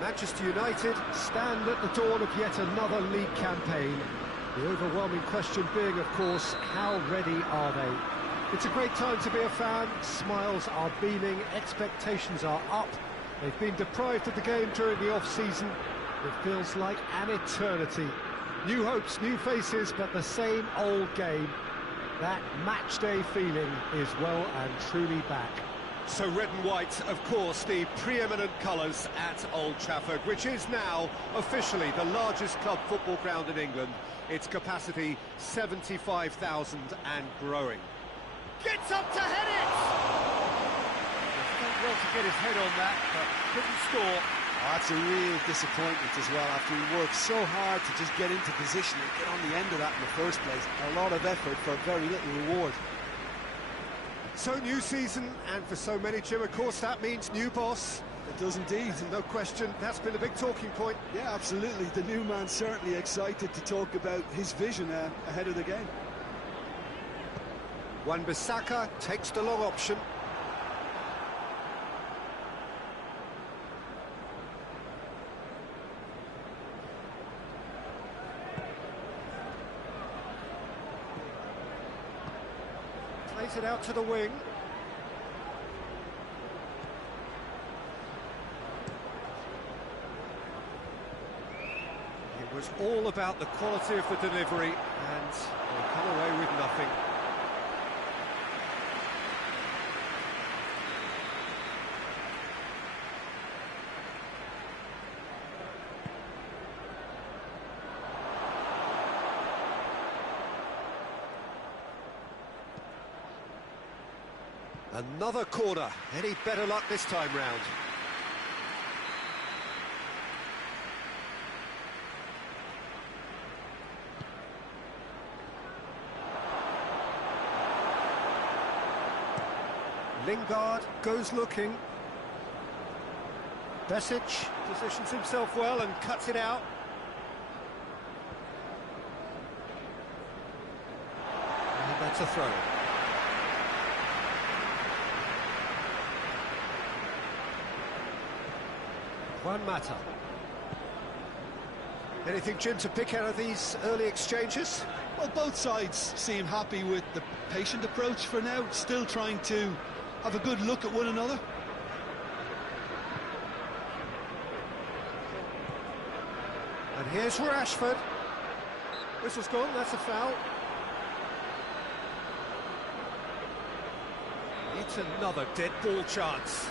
Manchester United stand at the dawn of yet another league campaign. The overwhelming question being, of course, how ready are they? It's a great time to be a fan. Smiles are beaming, expectations are up. They've been deprived of the game during the off-season. It feels like an eternity. New hopes, new faces, but the same old game. That match-day feeling is well and truly back. So red and white, of course, the preeminent colours at Old Trafford, which is now officially the largest club football ground in England. Its capacity, 75,000 and growing. Gets up to head it! Done well to get his head on that, but couldn't score. Oh, that's a real disappointment as well, after he worked so hard to just get into position and get on the end of that in the first place. A lot of effort for very little reward. So new season, and for so many, Jim, of course, that means new boss. It does indeed. No question, that's been a big talking point. Yeah, absolutely. The new man's certainly excited to talk about his vision ahead of the game. Wan-Bissaka takes the long option. Plays it out to the wing. It was all about the quality of the delivery, and they come away with nothing. Another corner. Any better luck this time round? Lingard goes looking. Besic positions himself well and cuts it out. And that's a throw. Juan Mata. Anything, Jim, to pick out of these early exchanges? Well, both sides seem happy with the patient approach for now, still trying to have a good look at one another. And here's Rashford. Whistle's gone, that's a foul. It's another dead ball chance.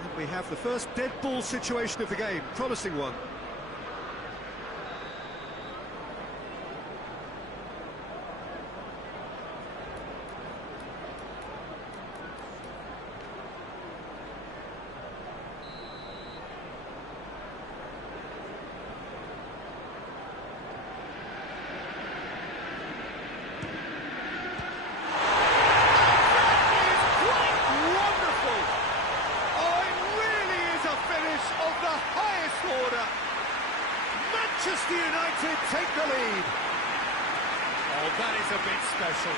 And we have the first dead ball situation of the game, promising one. Manchester United take the lead. Oh, that is a bit special.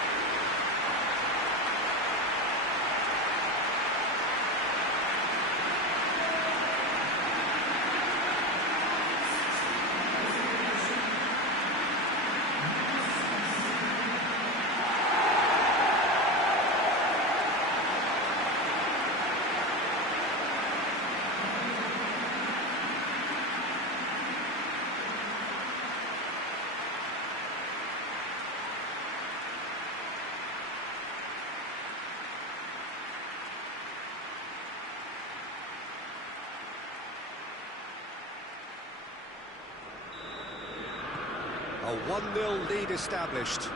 A 1-0 lead established.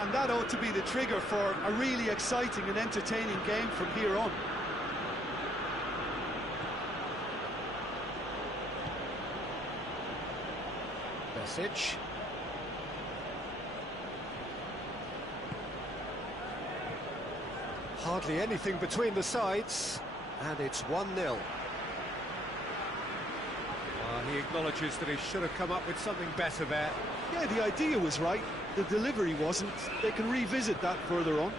And that ought to be the trigger for a really exciting and entertaining game from here on. Besic. Hardly anything between the sides, and it's 1-0. He acknowledges that he should have come up with something better there. Yeah, the idea was right, the delivery wasn't. They can revisit that further on.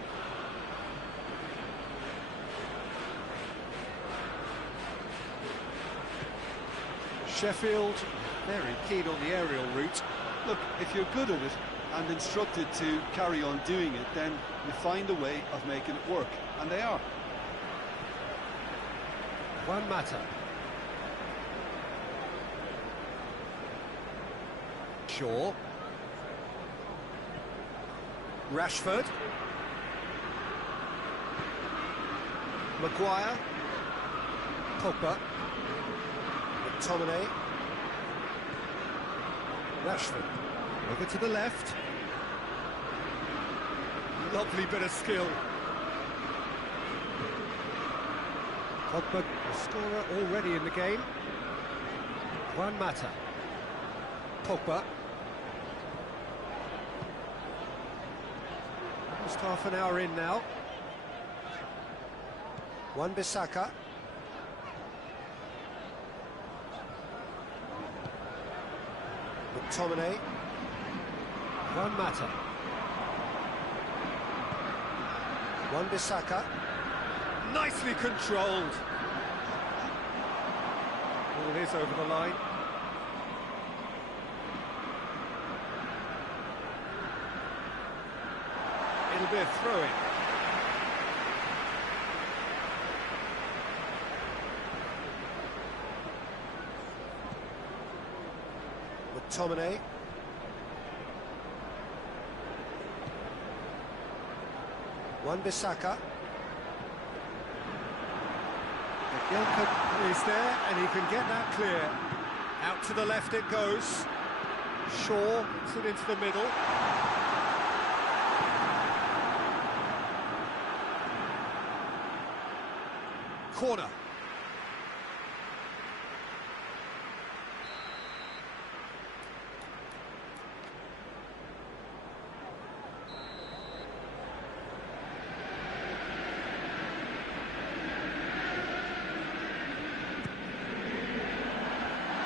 Sheffield, very keen on the aerial route. Look, if you're good at it and instructed to carry on doing it, then you find a way of making it work, and they are. Juan Mata. Shaw. Rashford. Maguire. Pogba. McTominay. Rashford. Over to the left. Lovely bit of skill. Pogba, the scorer already in the game. Juan Mata. Pogba. Almost half an hour in now. Wan-Bissaka. McTominay. Juan Mata. Wan-Bissaka. Nicely controlled. Ball is over the line. It'll be a throw-in. McTominay. Wan-Bissaka. Gilcott is there, and he can get that clear. Out to the left it goes. Shaw puts it into the middle. Corner.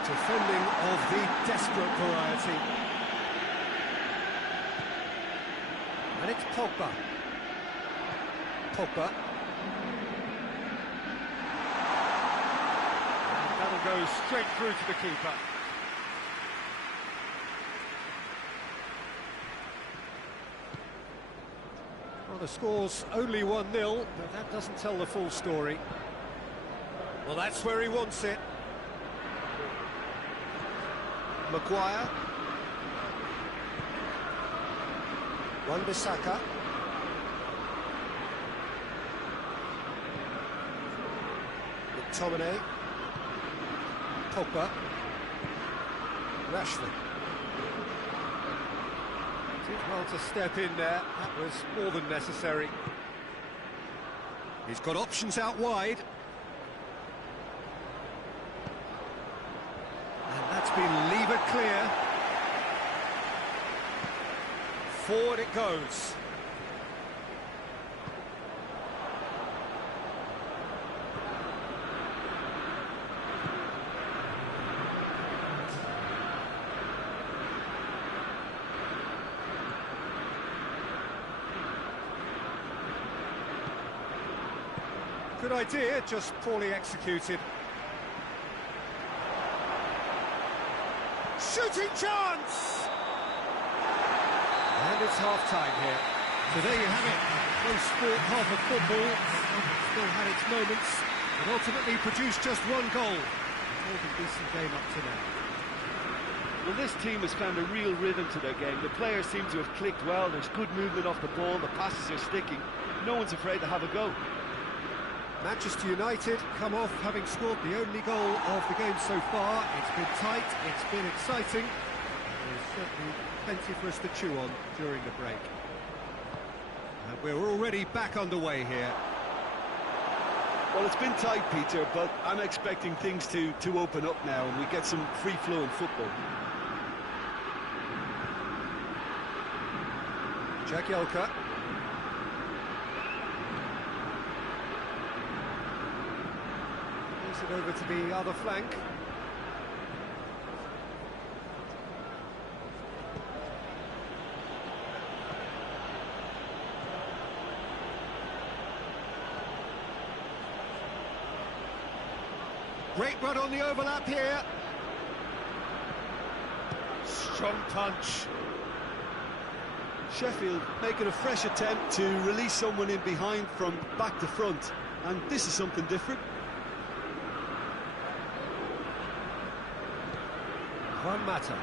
Defending of the desperate variety. And it's Pogba. Pogba. And that'll go straight through to the keeper. Well, the score's only 1-0, but that doesn't tell the full story. Well, that's where he wants it. Maguire. Wan-Bissaka. McTominay. Pogba. Rashford. Did well to step in there. That was more than necessary. He's got options out wide. That's been levered clear. Forward it goes. Good idea, just poorly executed. Shooting chance! And it's half-time here. So there you have it. Close sport, half of football. Still had its moments, but ultimately produced just one goal. More than decent game up to now. Well, this team has found a real rhythm to their game. The players seem to have clicked well. There's good movement off the ball. The passes are sticking. No one's afraid to have a go. Manchester United come off having scored the only goal of the game so far. It's been tight, it's been exciting. There's certainly plenty for us to chew on during the break. And we're already back underway here. Well, it's been tight, Peter, but I'm expecting things to open up now and we get some free-flowing football. Jagielka. Moves it over to the other flank. Great run on the overlap here. strong punch. Sheffield making a fresh attempt to release someone in behind from back to front, and this is something different. Juan Mata.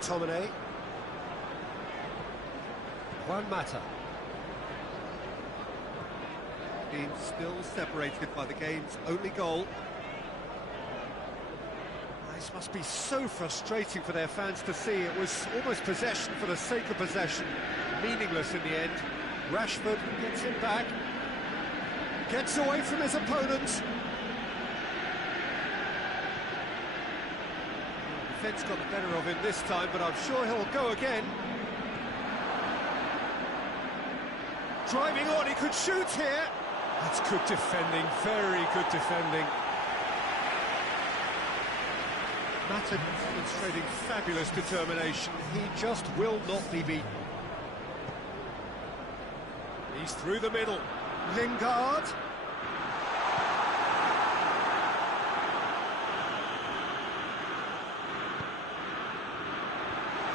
McTominay. Juan Mata. Being still separated by the game's only goal. This must be so frustrating for their fans to see. It was almost possession for the sake of possession. Meaningless in the end. Rashford gets him back. Gets away from his opponent. Defence got the better of him this time, but I'm sure he'll go again. Driving on, he could shoot here. That's good defending, very good defending. Mata demonstrating fabulous determination. He just will not be beaten. He's through the middle. Lingard.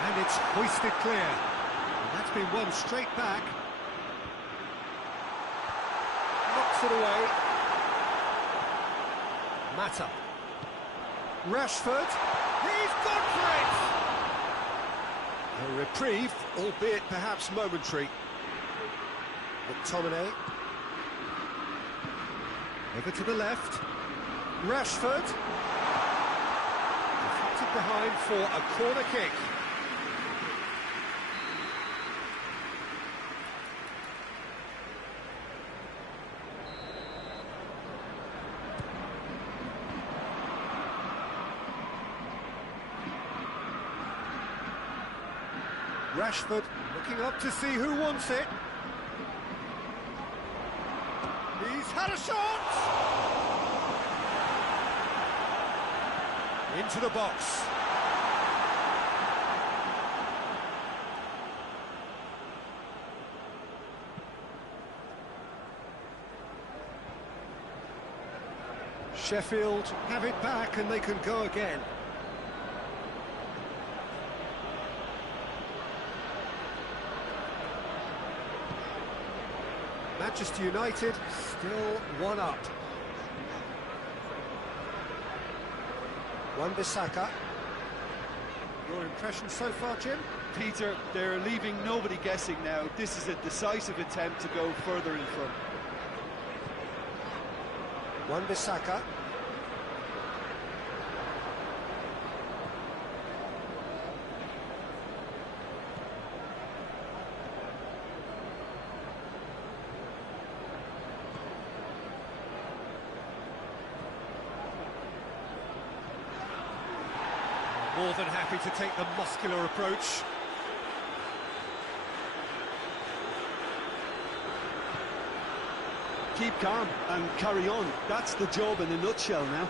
And it's hoisted clear. And that's been won straight back. Knocks it away. Mata. Rashford, he's gone for it! A reprieve, albeit perhaps momentary. McTominay. Over to the left. Rashford. Deflected behind for a corner kick. Rashford looking up to see who wants it. He's had a shot! Into the box. Sheffield have it back and they can go again. Manchester United still one up. Wan-Bissaka. Your impression so far, Jim? Peter, they're leaving nobody guessing now. This is a decisive attempt to go further in front. Wan-Bissaka. More than happy to take the muscular approach. Keep calm and carry on. That's the job in a nutshell now.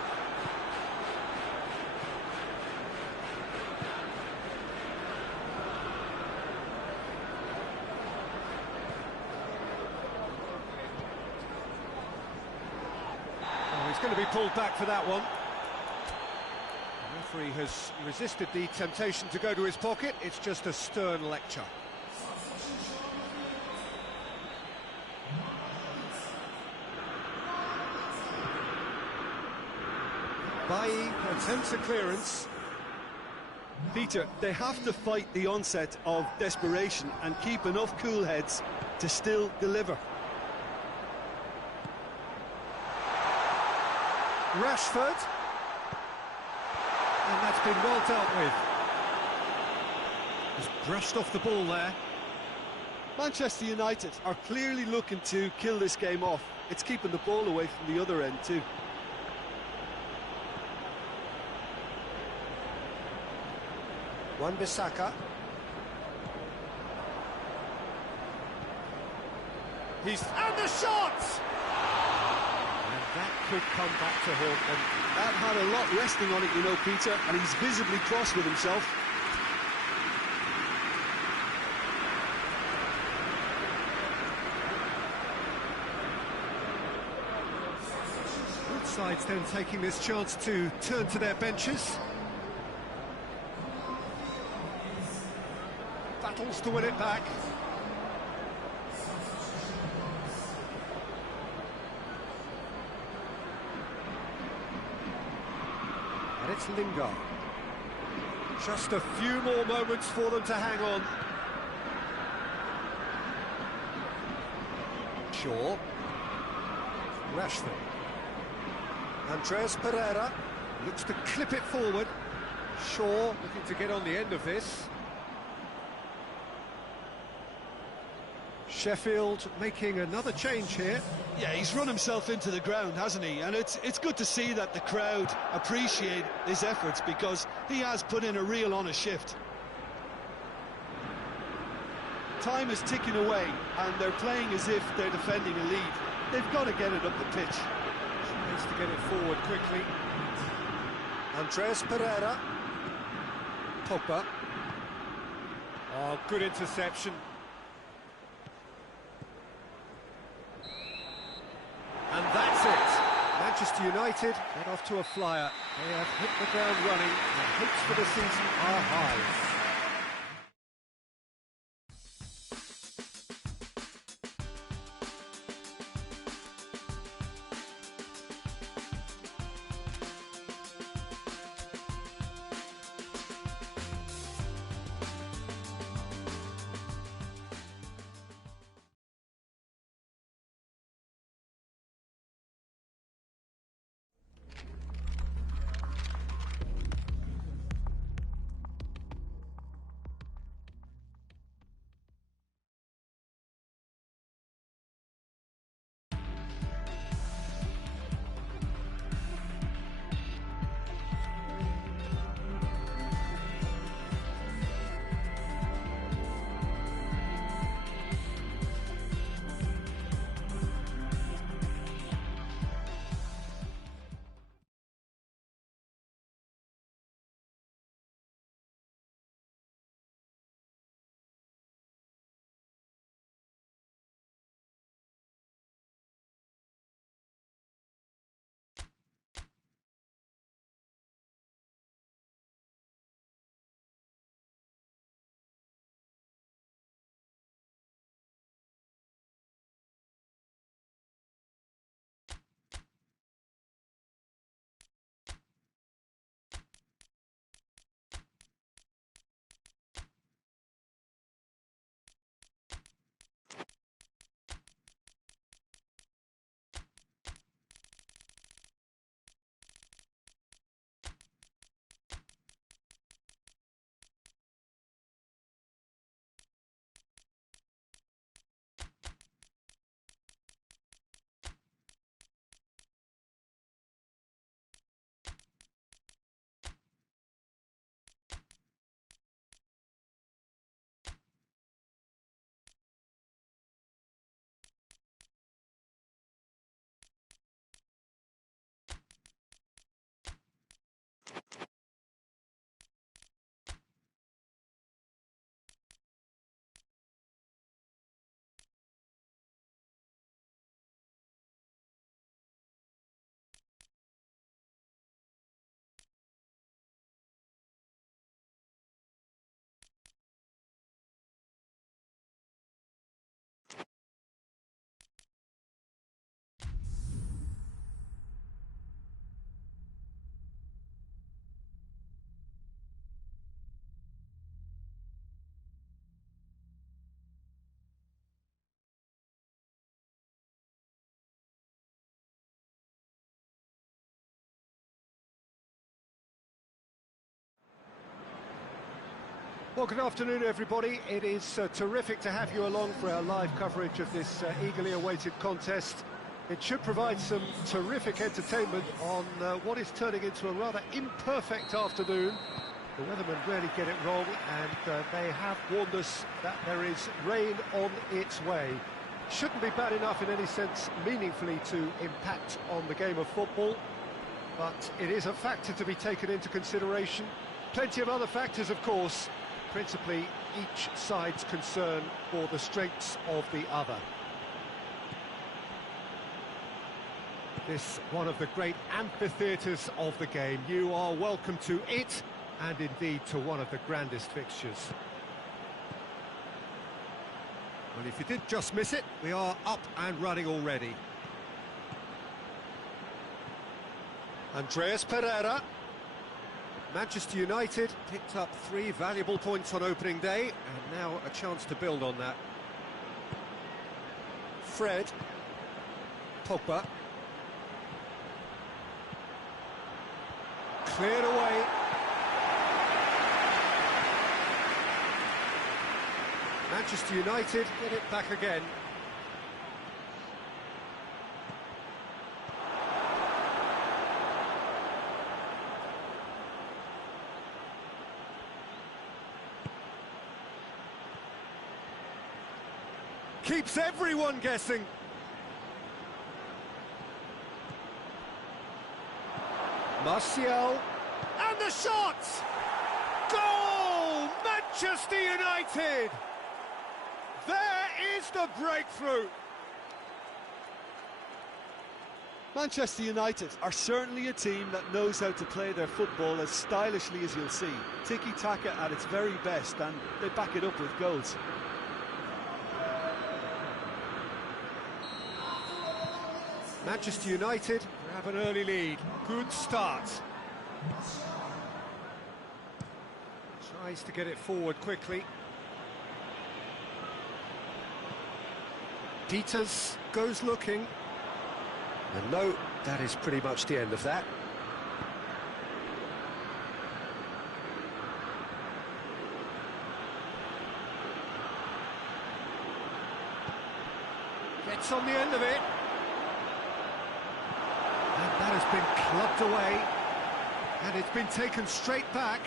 Oh, he's going to be pulled back for that one. The referee has resisted the temptation to go to his pocket. It's just a stern lecture. Bailly attempts a clearance. Peter, they have to fight the onset of desperation and keep enough cool heads to still deliver. Rashford. And that's been well dealt with. Just brushed off the ball there. Manchester United are clearly looking to kill this game off. It's keeping the ball away from the other end too. Wan-Bissaka. And the shot! And that could come back to haunt them. That had a lot resting on it, you know, Peter, and he's visibly cross with himself. Both sides then taking this chance to turn to their benches. chance to win it back. And it's Lingard. Just a few more moments for them to hang on. Shaw. Rashford. Andreas Pereira looks to clip it forward. Shaw looking to get on the end of this. Sheffield making another change here. Yeah, he's run himself into the ground, hasn't he? And it's good to see that the crowd appreciate his efforts, because he has put in a real honest shift. Time is ticking away, and they're playing as if they're defending a lead. They've got to get it up the pitch. Needs to get it forward quickly. Andreas Pereira. Pogba. Oh, good interception. And that's it. Manchester United get off to a flyer. They have hit the ground running, and hopes for the season are high. Well, good afternoon, everybody. It is terrific to have you along for our live coverage of this eagerly awaited contest. It should provide some terrific entertainment on what is turning into a rather imperfect afternoon. The weathermen rarely get it wrong, and they have warned us that there is rain on its way. Shouldn't be bad enough in any sense meaningfully to impact on the game of football, but it is a factor to be taken into consideration. Plenty of other factors, of course, principally each side's concern for the strengths of the other. This one of the great amphitheatres of the game. You are welcome to it, and indeed to one of the grandest fixtures. And if you did just miss it, we are up and running already. Andreas Pereira. Manchester United picked up 3 valuable points on opening day, and now a chance to build on that. Fred. Pogba. Cleared away. Manchester United get it back again. Keeps everyone guessing. Martial, and the shot! Goal! Manchester United! There is the breakthrough! Manchester United are certainly a team that knows how to play their football as stylishly as you'll see. Tiki-taka at its very best, and they back it up with goals. Manchester United grab an early lead. Good start. Tries to get it forward quickly. Dieters goes looking. And no, that is pretty much the end of that. Gets on the end of it. And that has been clubbed away. And it's been taken straight back.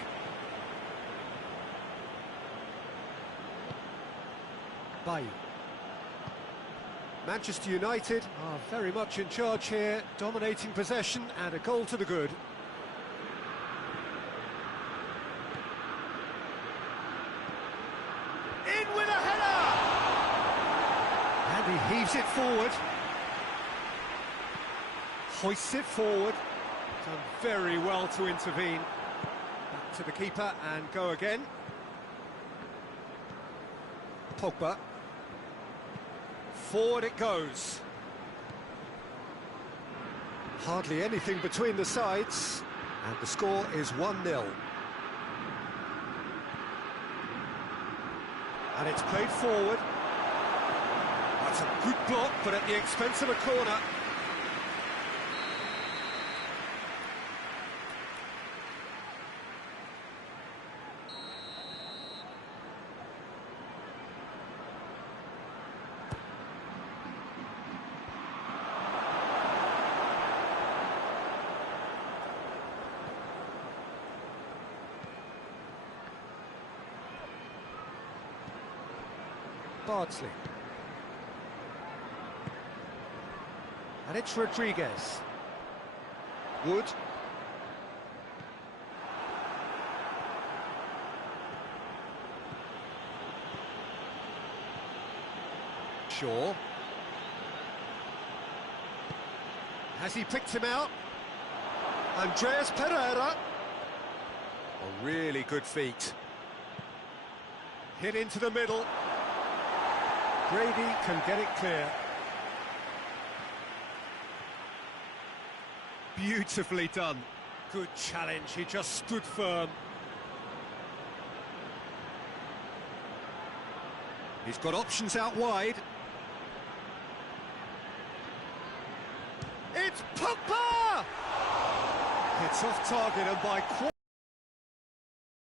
Bailly. Manchester United are very much in charge here, dominating possession and a goal to the good. In with a header! And he heaves it forward. Hoists it forward. Done very well to intervene. Back to the keeper and go again. Pogba. Forward it goes. Hardly anything between the sides, and the score is 1-0. And it's played forward. That's a good block, but at the expense of a corner. Bardsley. And it's Rodriguez. Wood. Shaw. Has he picked him out? Andreas Pereira. A really good feat. Hit into the middle. Brady can get it clear. Beautifully done. Good challenge, he just stood firm. He's got options out wide. It's Pogba! It's off target and by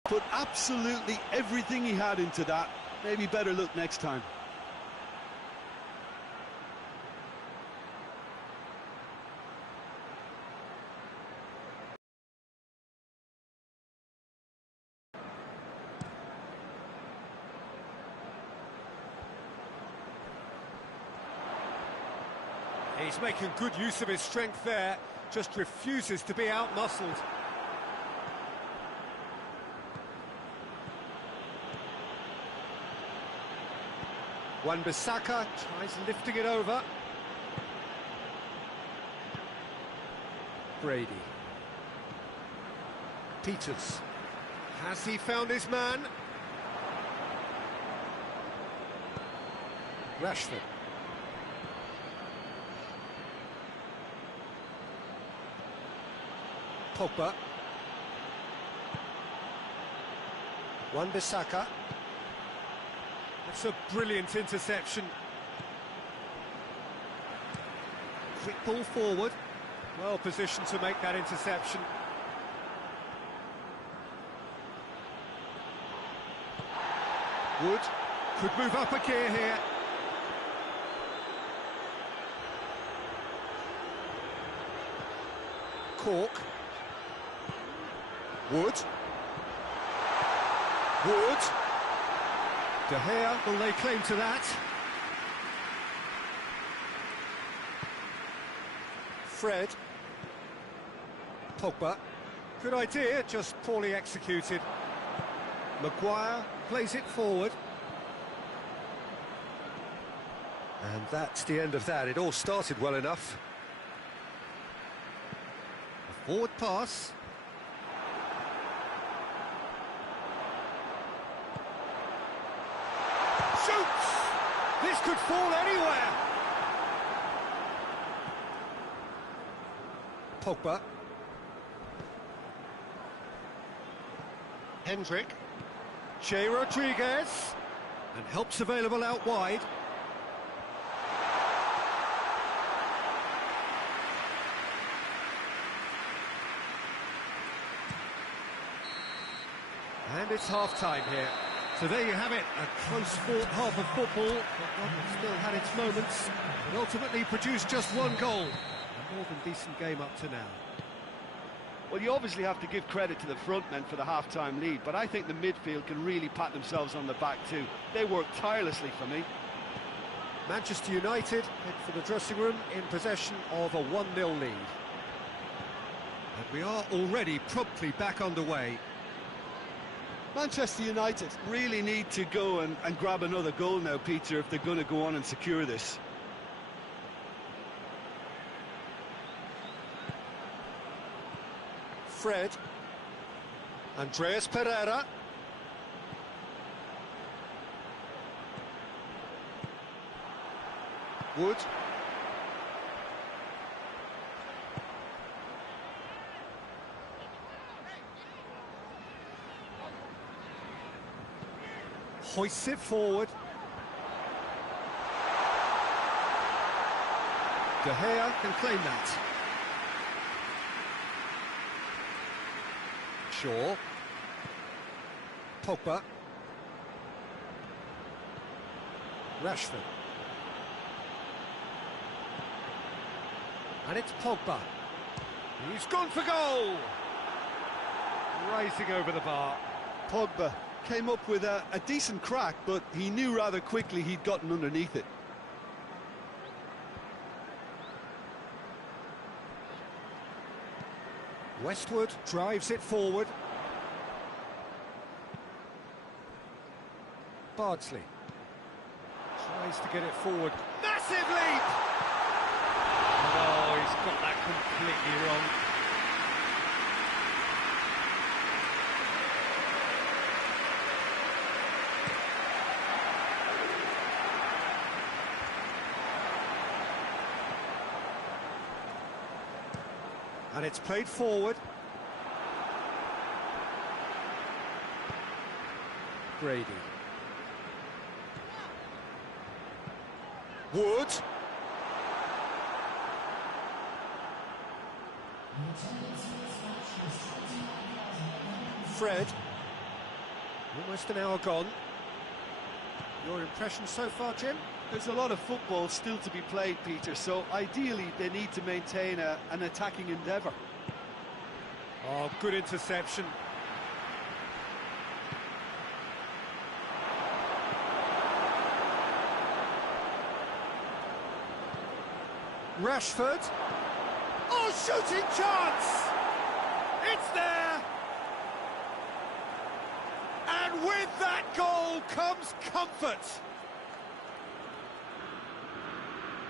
put absolutely everything he had into that. Maybe better look next time. He's making good use of his strength there, just refuses to be out-muscled. Wan-Bissaka tries lifting it over. Brady. Peters. Has he found his man? Rashford. Pogba. Wan-Bissaka. It's a brilliant interception. Quick ball forward. Well positioned to make that interception. Wood could move up a gear here. Cork. Wood. Wood. De Gea, will they claim to that? Fred. Pogba. Good idea, just poorly executed. Maguire plays it forward. And that's the end of that. It all started well enough. A forward pass. Shoots! This could fall anywhere. Pogba. Hendrick. Che Rodriguez. And help's available out wide. And it's half-time here. So there you have it, a close-fought half of football, but one that still had its moments, but ultimately produced just one goal. A more than decent game up to now. Well, you obviously have to give credit to the front men for the half-time lead, but I think the midfield can really pat themselves on the back too. They work tirelessly for me. Manchester United head for the dressing room in possession of a 1-0 lead. And we are already promptly back underway. Manchester United really need to go and grab another goal now, Peter, if they're going to go on and secure this. Fred. Andreas Pereira. Wood. Hoists it forward. De Gea can claim that. Shaw. Pogba. Rashford. And it's Pogba. He's gone for goal! Rising over the bar. Pogba came up with a decent crack, but he knew rather quickly he'd gotten underneath it. Westwood drives it forward. Bardsley. Tries to get it forward. Massive leap! Oh, he's got that completely wrong. And it's played forward. Brady. Wood. Fred. Almost an hour gone. Your impression so far, Jim? There's a lot of football still to be played, Peter, so ideally they need to maintain an attacking endeavour. Oh, good interception. Rashford. Oh, shooting chance! It's there! And with that goal comes comfort.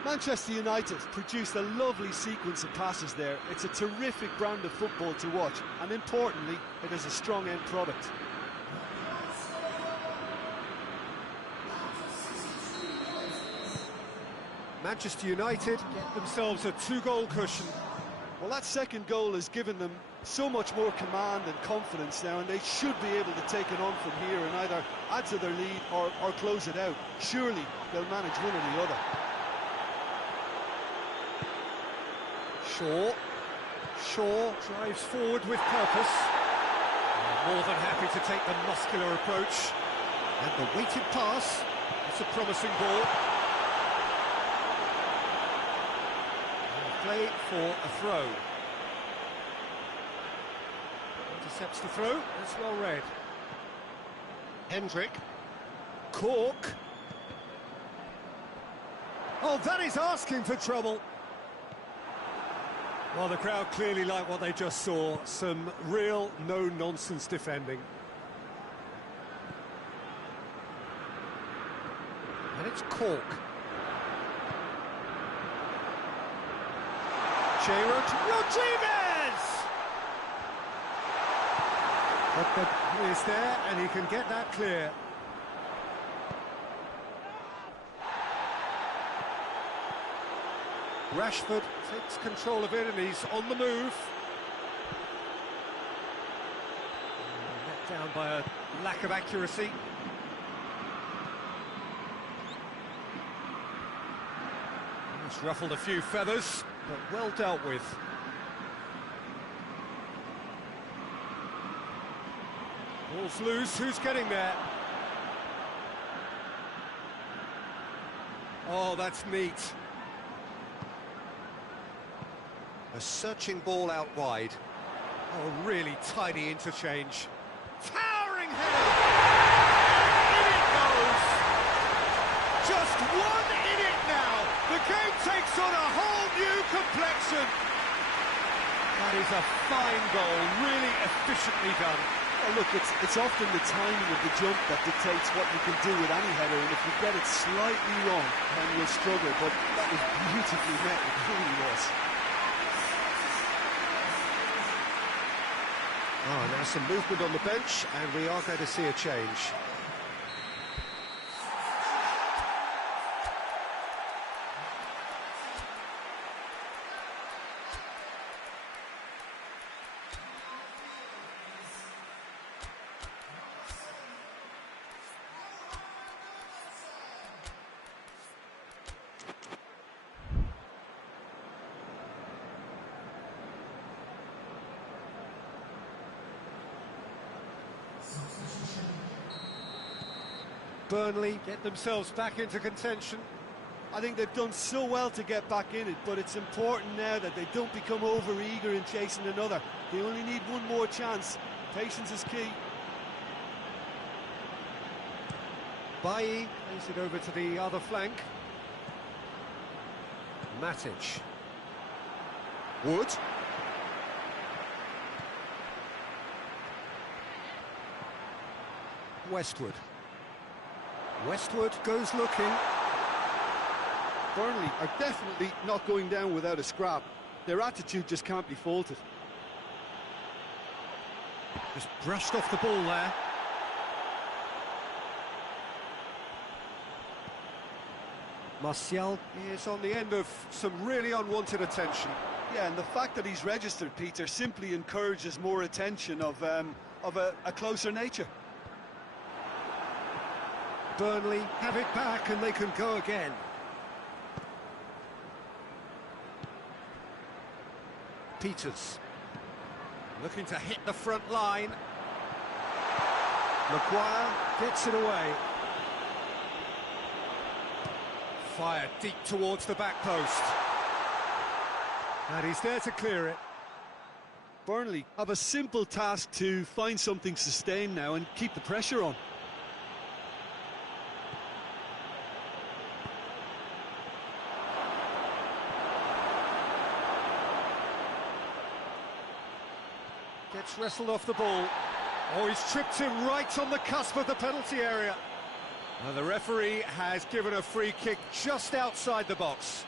Manchester United produced a lovely sequence of passes there. It's a terrific brand of football to watch, and importantly, it is a strong end product. Manchester United get themselves a 2-goal cushion. Well, that second goal has given them so much more command and confidence now, and they should be able to take it on from here and either add to their lead or close it out. Surely they'll manage one or the other. Shaw drives forward with purpose. More than happy to take the muscular approach. And the weighted pass. It's a promising ball. Play for a throw. Intercepts the throw. That's well read. Hendrick. Cork. Oh, that is asking for trouble. Well, the crowd clearly like what they just saw. Some real no-nonsense defending. And it's Cork. Rodriguez! But he is there and he can get that clear. Rashford takes control of it and he's on the move. Let down by a lack of accuracy. He's ruffled a few feathers, but well dealt with. Ball's loose, who's getting there? Oh, that's neat. A searching ball out wide. Oh, really tidy interchange. Towering header! In it goes! Just one in it now! The game takes on a whole new complexion! That is a fine goal, really efficiently done. Well, look, it's often the timing of the jump that dictates what you can do with any header, and if you get it slightly wrong, then you'll struggle, but that was beautifully met, it really was. Oh, now some movement on the bench, and we are going to see a change. Burnley get themselves back into contention. I think they've done so well to get back in it, but it's important now that they don't become over-eager in chasing another. They only need one more chance. Patience is key. Bailly plays it over to the other flank. Matic. Wood. Westwood. Westwood goes looking. Burnley are definitely not going down without a scrap. Their attitude just can't be faulted. Just brushed off the ball there. Martial is on the end of some really unwanted attention. Yeah, and the fact that he's registered, Peter, simply encourages more attention of a closer nature. Burnley have it back and they can go again. Peters looking to hit the front line. Maguire gets it away. Fired deep towards the back post. And he's there to clear it. Burnley have a simple task to find something sustained now and keep the pressure on. Gets wrestled off the ball. Oh, he's tripped him right on the cusp of the penalty area. And the referee has given a free kick just outside the box.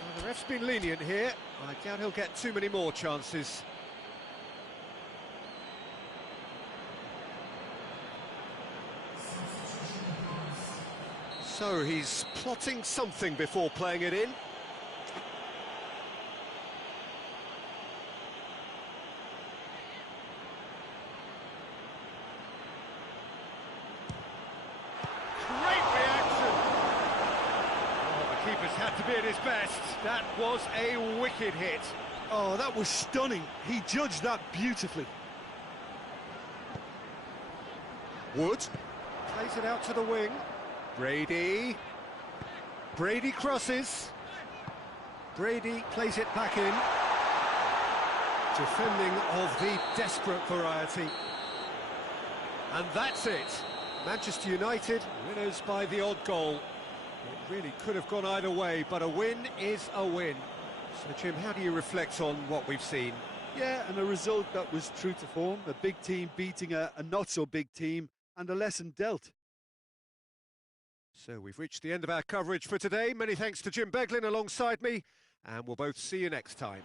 Well, the ref's been lenient here. I doubt he'll get too many more chances. So he's plotting something before playing it in. Great reaction! Oh, the keeper's had to be at his best. That was a wicked hit. Oh, that was stunning. He judged that beautifully. Wood. Plays it out to the wing. Brady. Brady crosses. Brady plays it back in. Defending of the desperate variety. And that's it. Manchester United winners by the odd goal. It really could have gone either way, but a win is a win. So, Jim, how do you reflect on what we've seen? Yeah, and a result that was true to form. A big team beating a not-so-big team, and a lesson dealt. So we've reached the end of our coverage for today. Many thanks to Jim Beglin alongside me, and we'll both see you next time.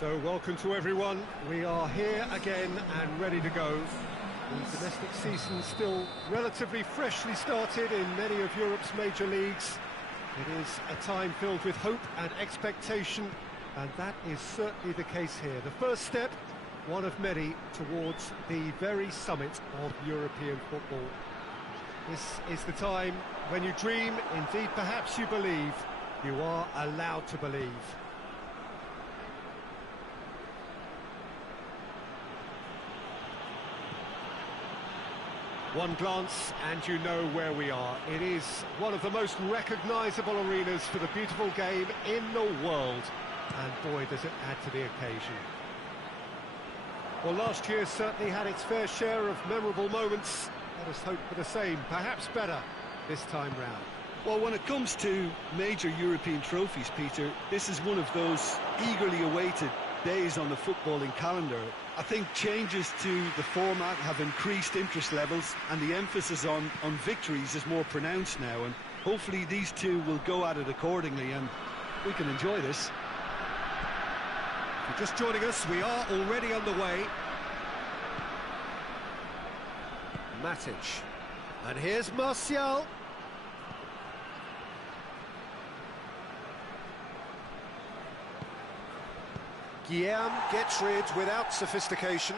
So welcome to everyone. We are here again and ready to go. The domestic season still relatively freshly started in many of Europe's major leagues. It is a time filled with hope and expectation, and that is certainly the case here. The first step, one of many, towards the very summit of European football. This is the time when you dream, indeed perhaps you believe, you are allowed to believe. One glance and you know where we are. It is one of the most recognisable arenas for the beautiful game in the world. And boy, does it add to the occasion. Well, last year certainly had its fair share of memorable moments. Let us hope for the same, perhaps better, this time round. Well, when it comes to major European trophies, Peter, this is one of those eagerly awaited days on the footballing calendar. I think changes to the format have increased interest levels, and the emphasis on victories is more pronounced now, and hopefully these two will go at it accordingly and we can enjoy this. If you're just joining us, we are already underway. Matic, and here's Martial. Guillaume gets rid without sophistication.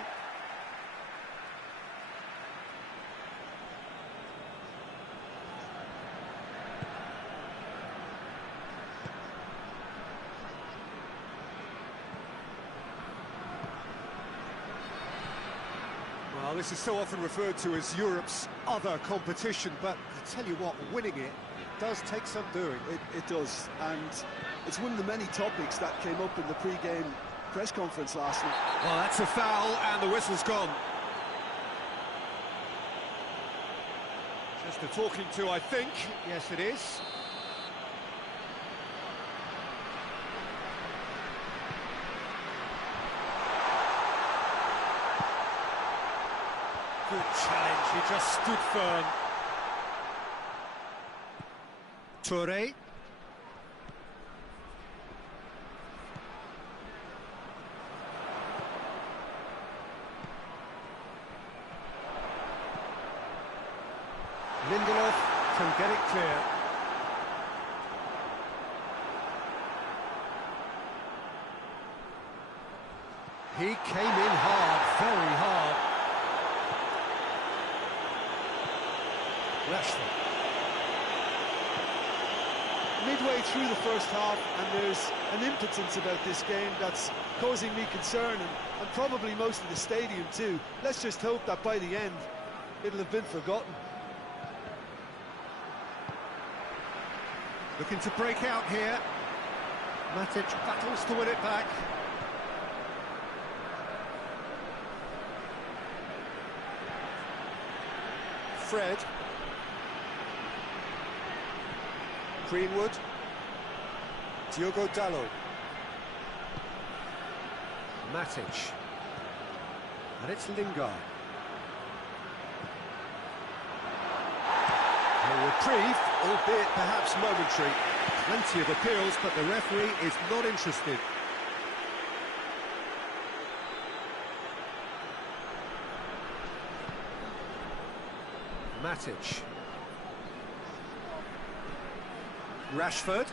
Well, this is so often referred to as Europe's other competition, but I tell you what, winning it does take some doing. It does, and it's one of the many topics that came up in the pre-game press conference last night. Well, that's a foul, and the whistle's gone. Just a talking to, I think. Yes, it is. Good challenge, he just stood firm. Touré. Lindelof can get it clear. He came in hard, very hard. Rashford. Midway through the first half, and there's an impotence about this game that's causing me concern, and probably most of the stadium too. Let's just hope that by the end it'll have been forgotten. Looking to break out here. Matic battles to win it back. Fred. Greenwood. Diogo Dalot. Matic. And it's Lingard. A reprieve, albeit perhaps momentary. Plenty of appeals, but the referee is not interested. Matic. Rashford.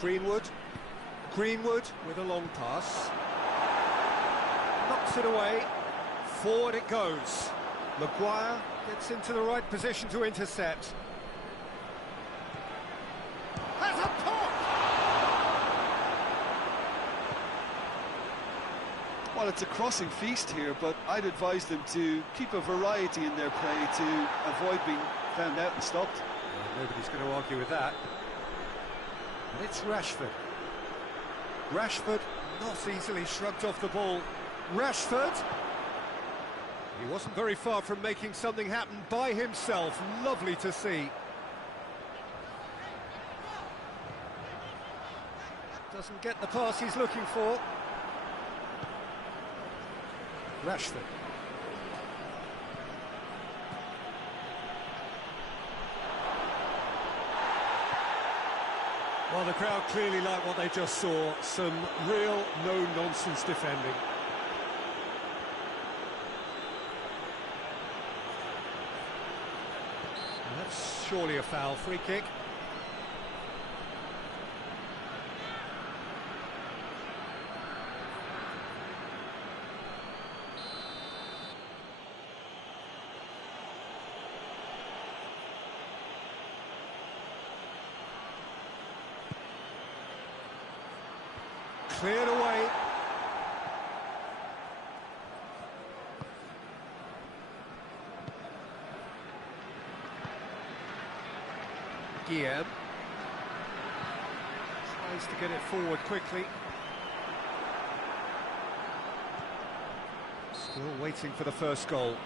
Greenwood. Greenwood with a long pass. Knocks it away. Forward it goes. Maguire gets into the right position to intercept. Has a pop! Well, it's a crossing feast here, but I'd advise them to keep a variety in their play to avoid being found out and stopped. Well, nobody's going to argue with that. And it's Rashford. Rashford not easily shrugged off the ball. Rashford. He wasn't very far from making something happen by himself. Lovely to see. Doesn't get the pass he's looking for. Rashford. Well, the crowd clearly like what they just saw. Some real no-nonsense defending. That's surely a foul. Free kick. Cleared away. Guillem. Tries to get it forward quickly. Still waiting for the first goal.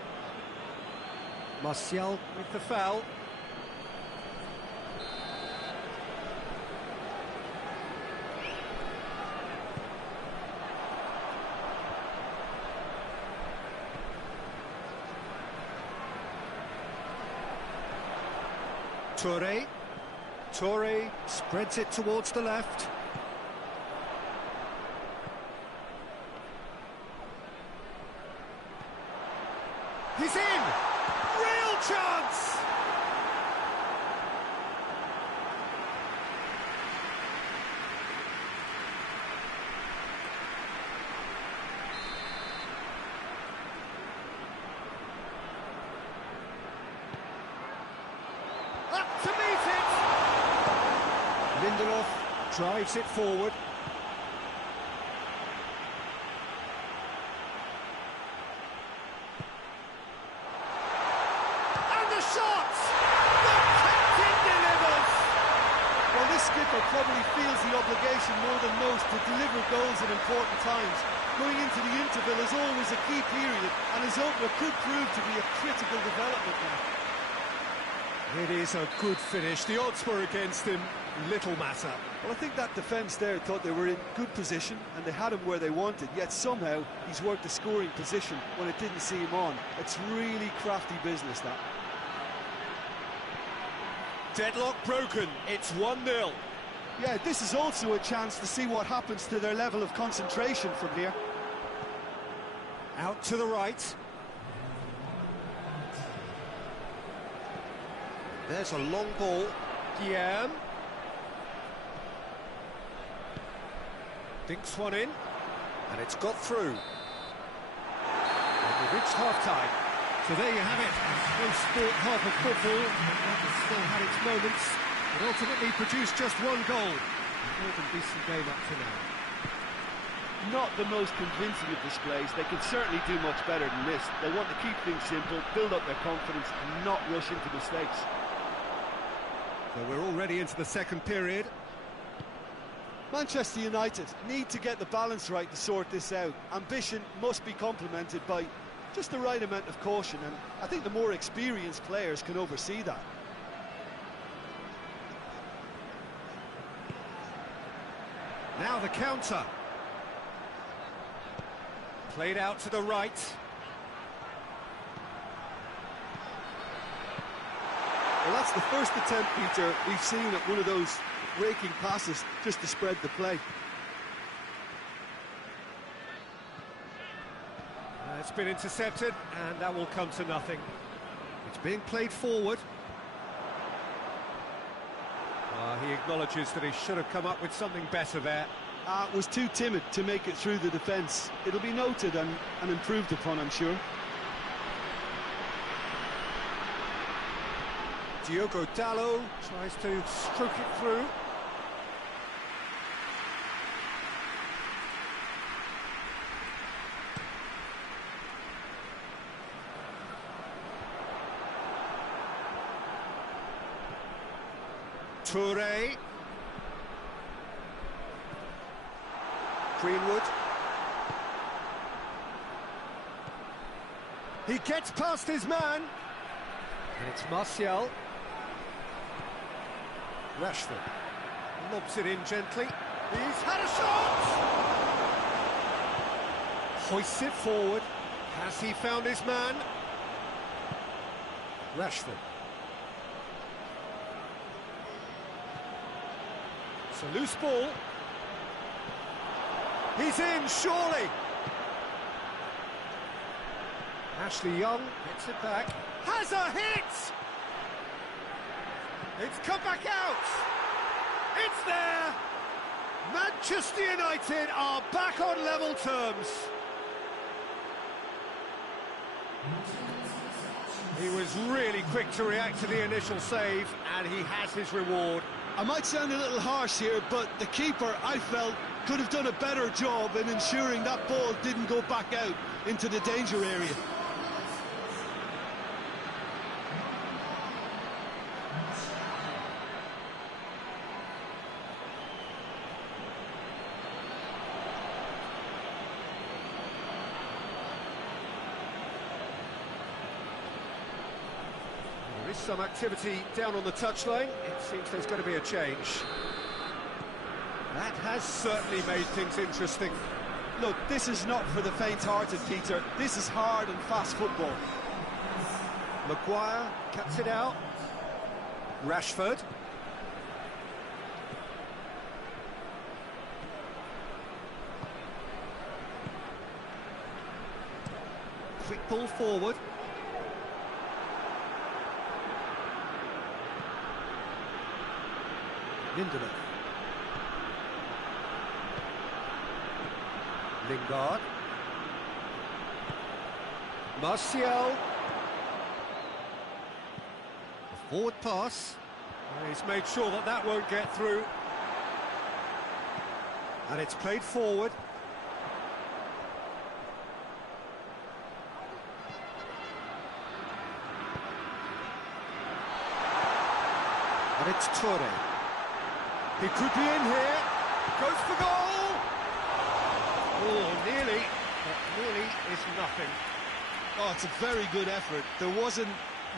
Martial with the foul. Toure spreads it towards the left. He's in! Real chance! Up to meet it! Lindelof drives it forward. Skipper probably feels the obligation more than most to deliver goals at important times. Going into the interval is always a key period, and his opener could prove to be a critical development now. It is a good finish. The odds were against him, little matter. Well, I think that defence there thought they were in good position and they had him where they wanted, yet somehow he's worked a scoring position when it didn't see him on. It's really crafty business, that. Deadlock broken, it's 1-0. Yeah, this is also a chance to see what happens to their level of concentration from here. Out to the right. There's a long ball. Guillem. Dinks one in, and it's got through. And we've reached half-time. So there you have it, no sport half of football, that still had its moments, but ultimately produced just one goal. A more than decent game up to now. Not the most convincing of displays. They can certainly do much better than this. They want to keep things simple, build up their confidence, and not rush into mistakes. So we're already into the second period. Manchester United need to get the balance right to sort this out. Ambition must be complemented by just the right amount of caution, and I think the more experienced players can oversee that. Now the counter. Played out to the right. Well, that's the first attempt, Peter, we've seen at one of those raking passes just to spread the play. It's been intercepted, and that will come to nothing. It's being played forward. He acknowledges that he should have come up with something better there. Was too timid to make it through the defence. It'll be noted and improved upon, I'm sure. Diogo Dalot tries to stroke it through. Toure. Greenwood. He gets past his man. And it's Martial. Rashford lobs it in gently. He's had a shot! Hoists it forward. Has he found his man? Rashford. It's a loose ball. He's in, surely. Ashley Young gets it back. Has a hit! It's come back out! It's there! Manchester United are back on level terms. He was really quick to react to the initial save, and he has his reward. I might sound a little harsh here, but the keeper, I felt, could have done a better job in ensuring that ball didn't go back out into the danger area. some activity down on the touchline. It seems there's going to be a change. That has certainly made things interesting. Look, this is not for the faint-hearted, Peter. This is hard and fast football. Maguire cuts it out. Rashford. Quick ball forward. Lindelof. Lingard. Martial. A forward pass. He's made sure that that won't get through. And it's played forward. And it's Toure. He could be in here. Goes for goal. Oh, nearly. But nearly is nothing. Oh, it's a very good effort. There wasn't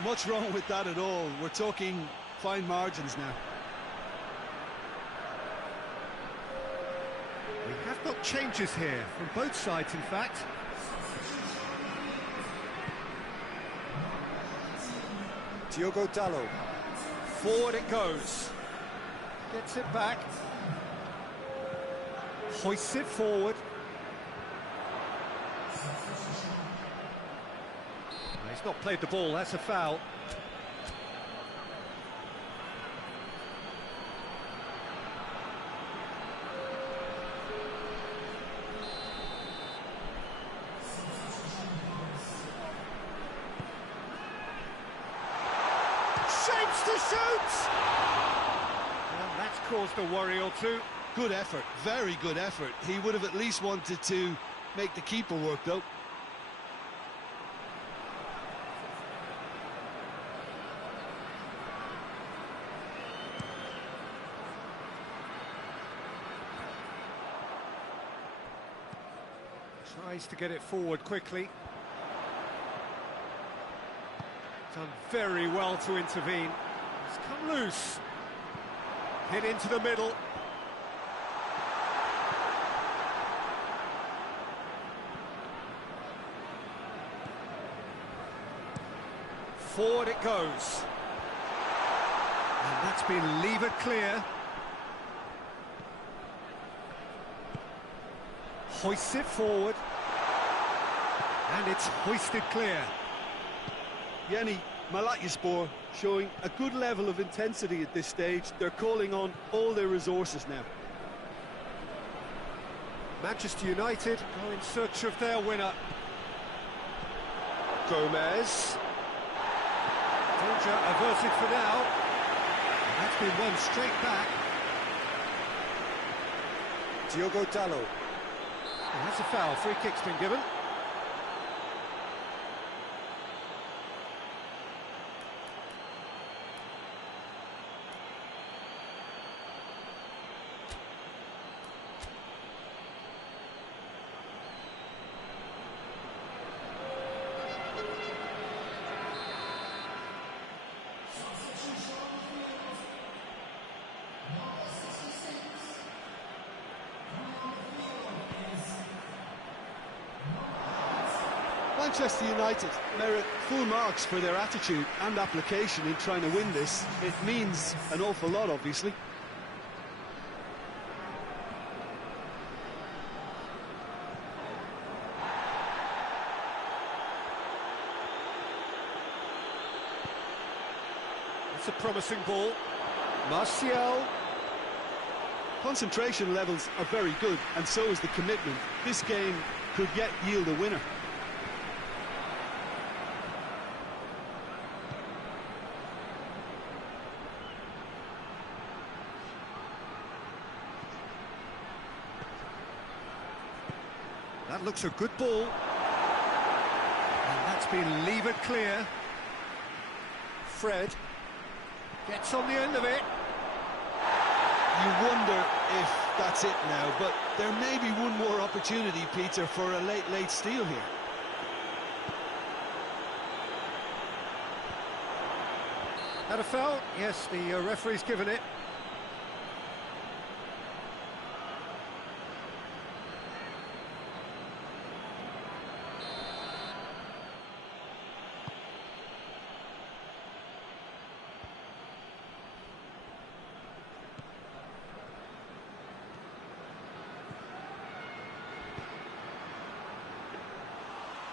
much wrong with that at all. We're talking fine margins now. We have got changes here from both sides, in fact. Diogo Dalot. Forward it goes. Gets it back. Hoists it forward. He's not played the ball, that's a foul. Shapes to shoot! Well, that's caused a worry or two. Good effort, very good effort. He would have at least wanted to make the keeper work, though. Tries to get it forward quickly. Done very well to intervene. It's come loose. Hit into the middle. Forward it goes. And that's been levered clear. Hoists it forward. And it's hoisted clear. Yeni Malatyaspor showing a good level of intensity at this stage. They're calling on all their resources now. Manchester United go in search of their winner. Gomez. Danger averted for now. And that's been won straight back. Diogo Dalot. And that's a foul. Free kick's been given. Manchester United merit full marks for their attitude and application in trying to win this. It means an awful lot, obviously. It's a promising ball. Martial. Concentration levels are very good, and so is the commitment. This game could yet yield a winner. That looks a good ball. And that's been levered clear. Fred gets on the end of it. You wonder if that's it now, but there may be one more opportunity, Peter, for a late steal here. that a foul? Yes, the referee's given it.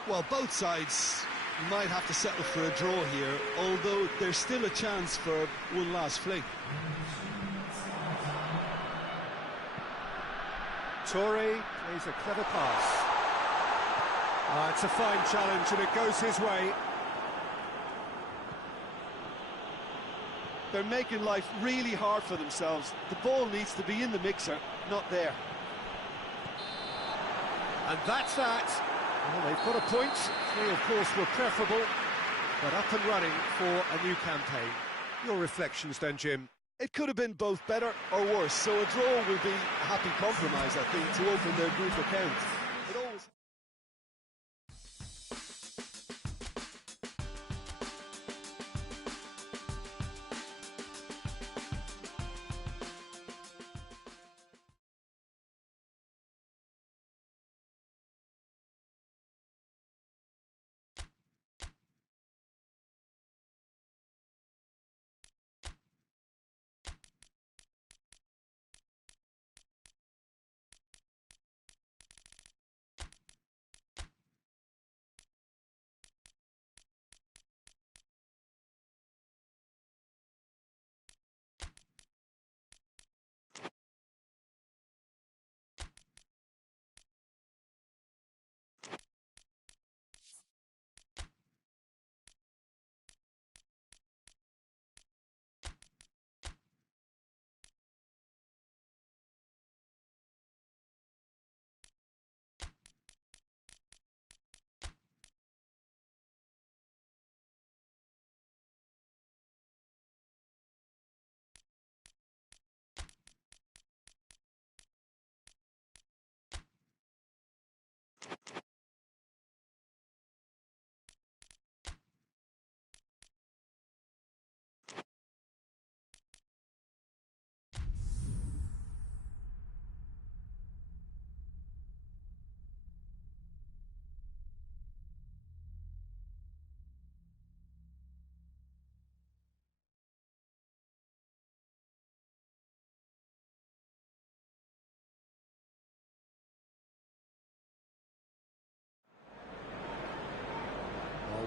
Well, both sides might have to settle for a draw here, although there's still a chance for one last fling. Torre plays a clever pass. It's a fine challenge and it goes his way. They're making life really hard for themselves. The ball needs to be in the mixer, not there. And that's that. Well, they've got a point. 3, of course, were preferable, but up and running for a new campaign. Your reflections then, Jim? It could have been both better or worse, so a draw will be a happy compromise, I think, to open their group account. It always...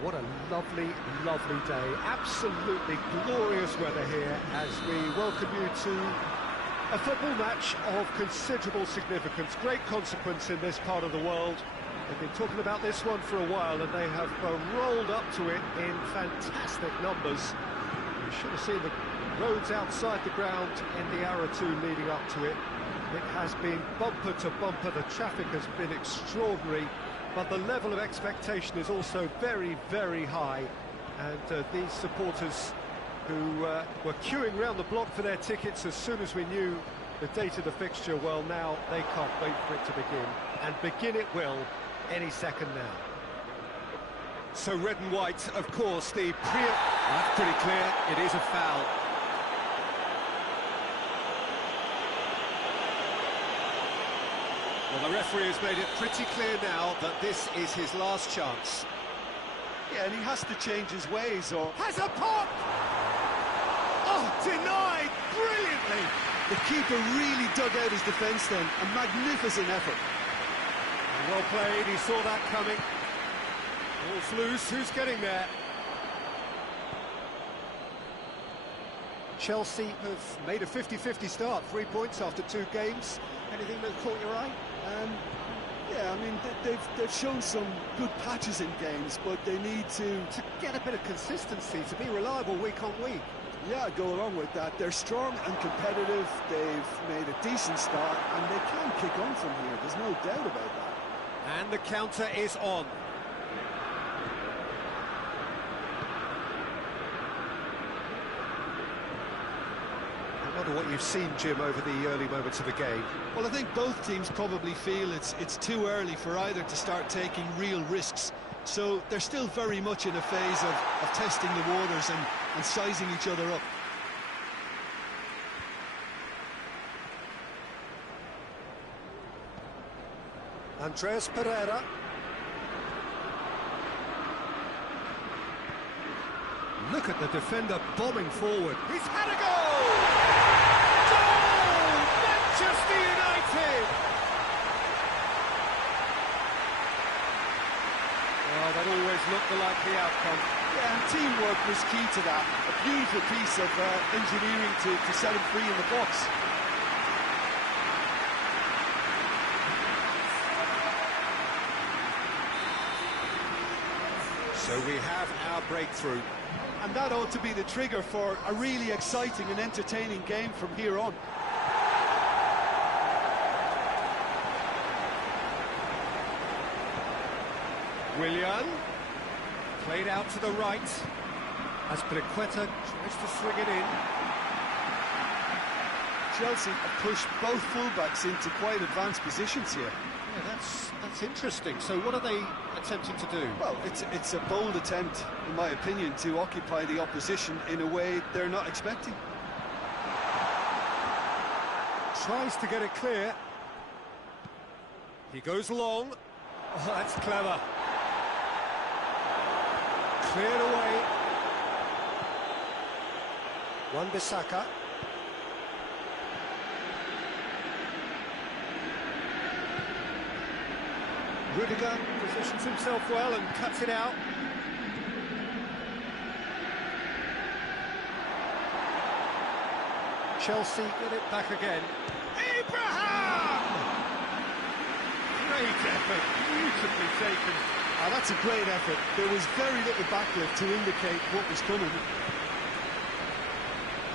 What a lovely, lovely day. Absolutely glorious weather here as we welcome you to a football match of considerable significance, great consequence in this part of the world. They've been talking about this one for a while and they have rolled up to it in fantastic numbers. You should have seen the roads outside the ground in the hour or two leading up to it. It has been bumper to bumper, the traffic has been extraordinary. But the level of expectation is also very, very high. And these supporters who were queuing around the block for their tickets as soon as we knew the date of the fixture, well, now they can't wait for it to begin. And begin it will any second now. So red and white, of course, the that's pretty clear, it is a foul. Well, the referee has made it pretty clear now that this is his last chance. Yeah, and he has to change his ways or... Has a pop! Oh, denied brilliantly! The keeper really dug out his defence then, a magnificent effort. Well played, he saw that coming. Ball's loose, who's getting there? Chelsea have made a 50-50 start, 3 points after 2 games. Anything that caught your eye? Yeah, I mean, they've shown some good patches in games, but they need to get a bit of consistency, to be reliable week on week. Yeah, go along with that. They're strong and competitive, they've made a decent start, and they can kick on from here, there's no doubt about that. And the counter is on. I wonder what you've seen, Jim, over the early moments of the game. Well, I think both teams probably feel it's too early for either to start taking real risks. So they're still very much in a phase of testing the waters and and sizing each other up. Andreas Pereira. Look at the defender bombing forward. He's had a goal! Goal! Manchester United! Well, that always looked the likely outcome. Yeah, and teamwork was key to that. A beautiful piece of engineering to set him free in the box. So we have our breakthrough. And that ought to be the trigger for a really exciting and entertaining game from here on. Willian, played out to the right. Azpilicueta tries to swing it in. Chelsea have pushed both fullbacks into quite advanced positions here. Yeah, that's interesting. So what are they attempting to do? Well, it's a bold attempt, in my opinion, to occupy the opposition in a way they're not expecting. Tries to get it clear. He goes long. Oh, that's clever. Cleared away. Wan-Bissaka. Rudiger positions himself well and cuts it out. Chelsea get it back again. Abraham! Great effort, beautifully taken. Ah, that's a great effort. There was very little backlift to indicate what was coming.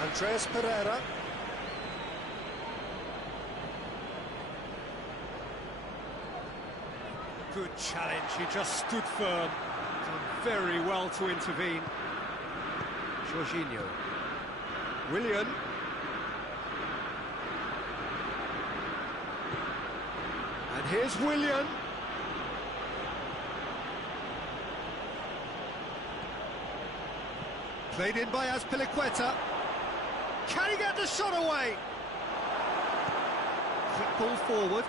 Andreas Pereira. Good challenge, he just stood firm. Done very well to intervene. Jorginho. Willian. And here's Willian. Played in by Azpilicueta. Can he get the shot away? Quick ball forward.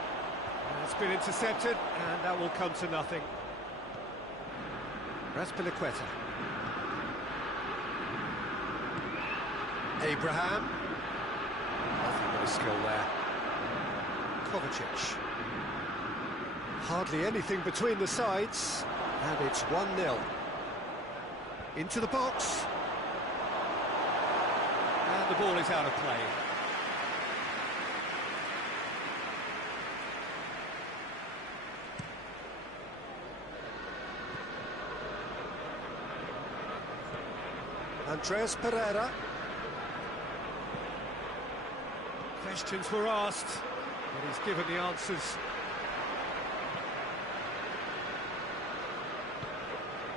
It's been intercepted, and that will come to nothing. Azpilicueta. Abraham. Nothing but a skill there. Kovacic. Hardly anything between the sides, and it's 1-0. Into the box. And the ball is out of play. Andreas Pereira. Questions were asked, but he's given the answers.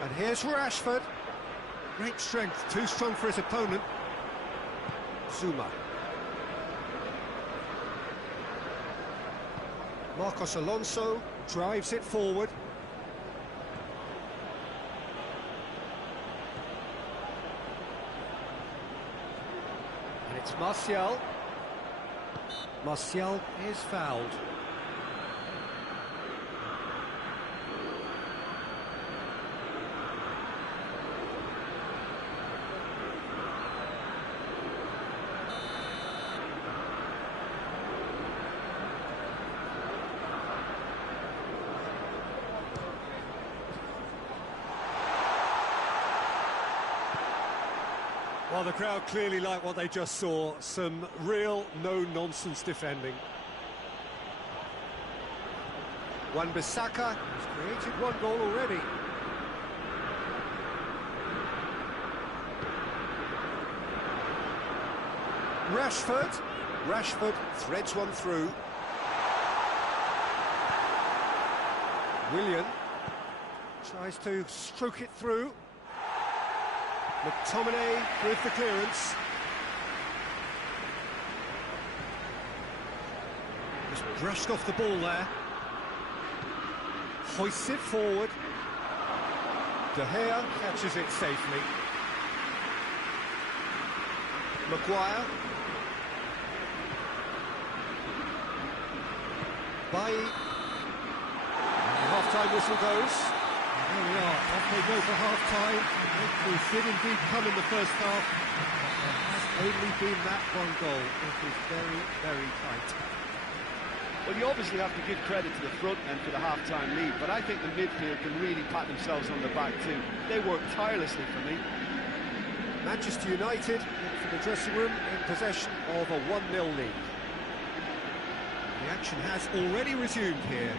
And here's Rashford. Great strength, too strong for his opponent. Zuma. Marcos Alonso drives it forward. And it's Martial. Martial is fouled. Well, the crowd clearly like what they just saw. Some real no-nonsense defending. Wan-Bissaka has created one goal already. Rashford threads one through. Willian tries to stroke it through. McTominay with the clearance. Just brushed off the ball there. Hoists it forward. De Gea catches it safely. Maguire. Bailly. The half-time whistle goes. There we are, off they go for half-time. It did indeed come in the first half. There has only been that one goal. It is very, very tight. Well, you obviously have to give credit to the front men for the half-time lead, but I think the midfield can really pat themselves on the back too. They worked tirelessly for me. Manchester United into the dressing room in possession of a 1-0 lead. The action has already resumed here.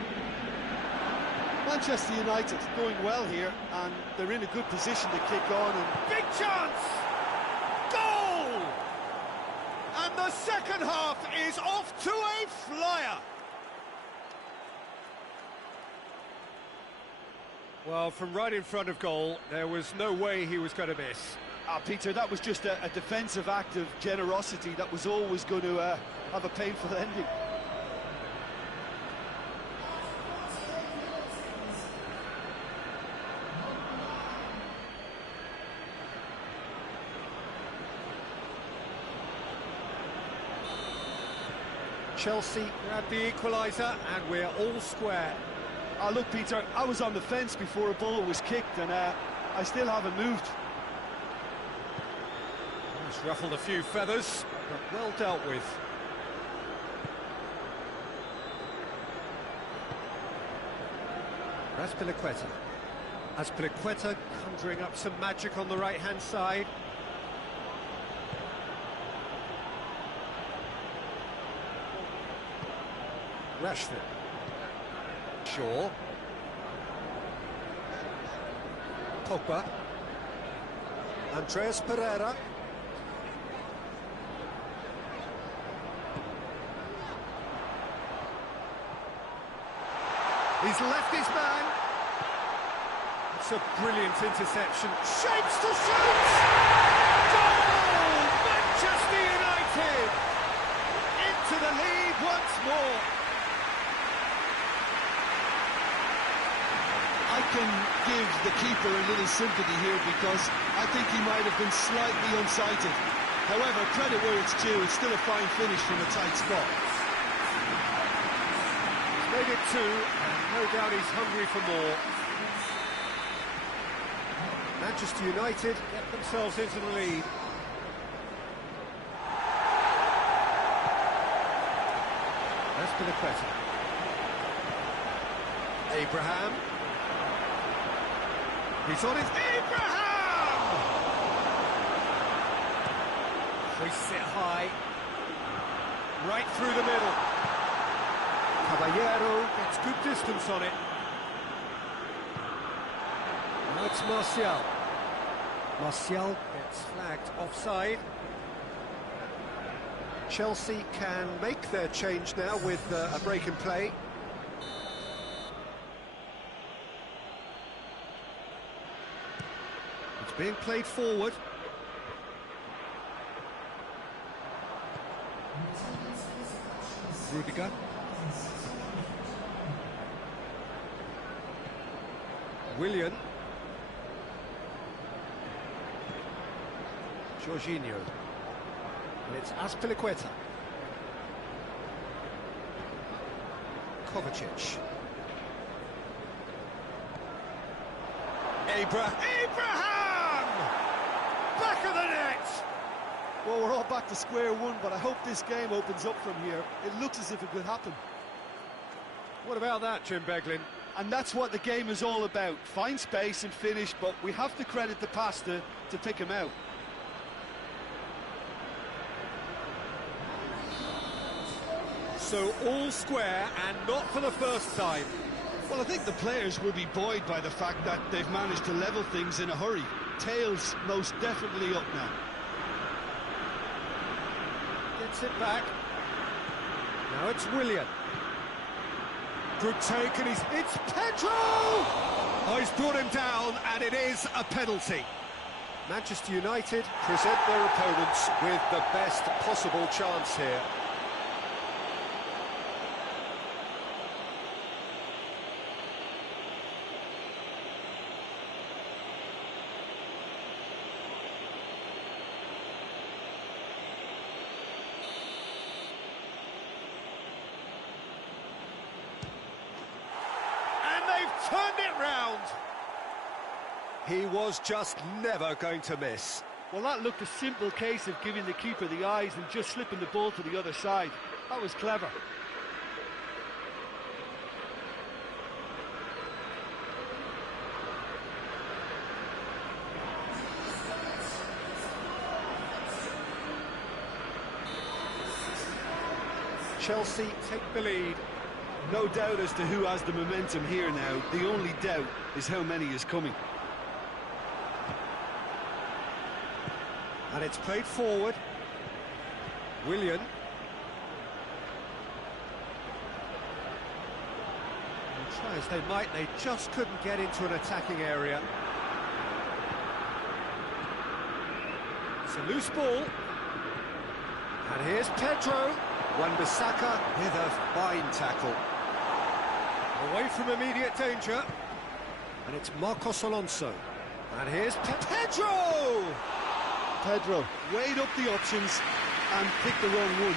Manchester United going well here, and they're in a good position to kick on. And Big chance! Goal! And the second half is off to a flyer. Well, from right in front of goal, there was no way he was going to miss. Peter, that was just a defensive act of generosity that was always going to have a painful ending. Chelsea grab the equaliser, and we're all square. Look, Peter, I was on the fence before a ball was kicked, and I still haven't moved. It's ruffled a few feathers, but well dealt with. Azpilicueta. Azpilicueta conjuring up some magic on the right-hand side. Rashford. Shaw. Pogba. Andreas Pereira. He's left his man. It's a brilliant interception. Shapes to shoot! Goal! Manchester United! Into the lead once more. I can give the keeper a little sympathy here because I think he might have been slightly unsighted. However, credit where it's due, it's still a fine finish from a tight spot. He's made it two, and no doubt he's hungry for more. Manchester United get themselves into the lead. Azpilicueta. Abraham. He's on his... Abraham! Hoists it high. Right through the middle. Caballero gets good distance on it. Now it's Martial. Martial gets flagged offside. Chelsea can make their change now with a break in play. It's being played forward. Rudiger. Willian. Jorginho. And it's Azpilicueta. Kovacic. Abraham! Back of the net! Well, we're all back to square one, but I hope this game opens up from here. It looks as if it could happen. What about that, Jim Beglin? And that's what the game is all about. Find space and finish, but we have to credit the passer to pick him out. So all square, and not for the first time. Well, I think the players will be buoyed by the fact that they've managed to level things in a hurry. Tails most definitely up now. Gets it back. Now it's Willian. Good take, and it's Pedro! Oh, he's brought him down, and it is a penalty. Manchester United present their opponents with the best possible chance here. turned it round. He was just never going to miss. Well, that looked a simple case of giving the keeper the eyes and just slipping the ball to the other side. That was clever. Chelsea take the lead. No doubt as to who has the momentum here now. The only doubt is how many is coming. And it's played forward. Willian. And try as they might, they just couldn't get into an attacking area. It's a loose ball. And here's Pedro. Wan-Bissaka with a fine tackle. Away from immediate danger. And it's Marcos Alonso. And here's Pedro! Pedro weighed up the options and picked the wrong one.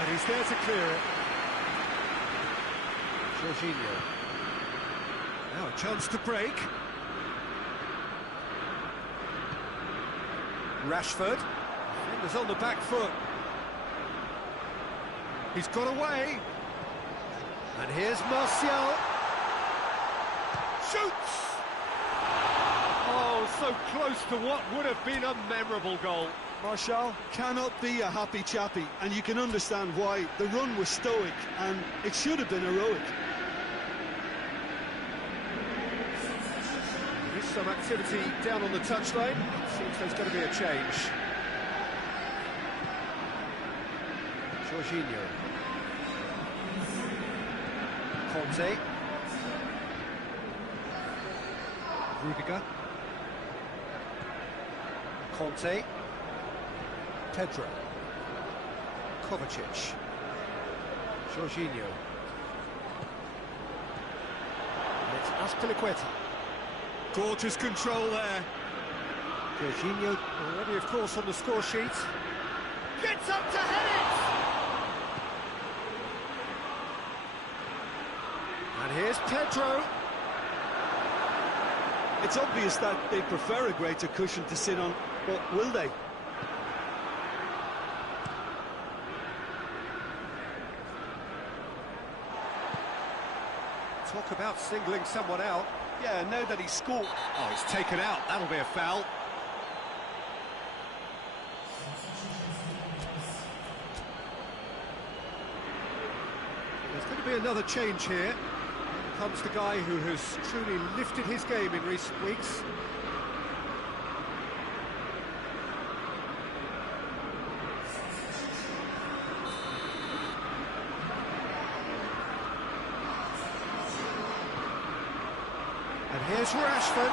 And he's there to clear it. Jorginho. Now a chance to break. Rashford. Defenders on the back foot. He's got away. And here's Martial. Shoots! Oh, so close to what would have been a memorable goal. Martial cannot be a happy chappy, and you can understand why. The run was stoic, and it should have been heroic. There's some activity down on the touchline. Seems there's going to be a change. Jorginho. Conte. Rudiger. Conte. Pedro. Kovacic. Jorginho. And it's Azpilicueta. Gorgeous control there. Jorginho already, of course, on the score sheet. Gets up to head it! And here's Pedro. It's obvious that they prefer a greater cushion to sit on, but will they? Talk about singling someone out. Yeah, now that he's scored. Oh, he's taken out. That'll be a foul. There's going to be another change here. Here comes the guy who has truly lifted his game in recent weeks. And here's Rashford.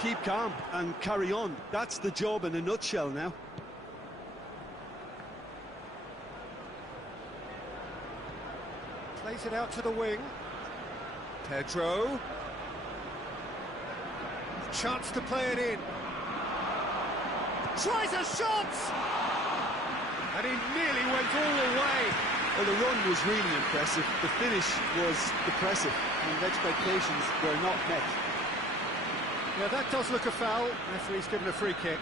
Keep calm and carry on. That's the job in a nutshell now. Plays it out to the wing. Pedro. Chance to play it in. Tries a shot! And he nearly went all the way. Well, the run was really impressive. The finish was depressive, and expectations were not met. Yeah, that does look a foul. Referee's given a free kick.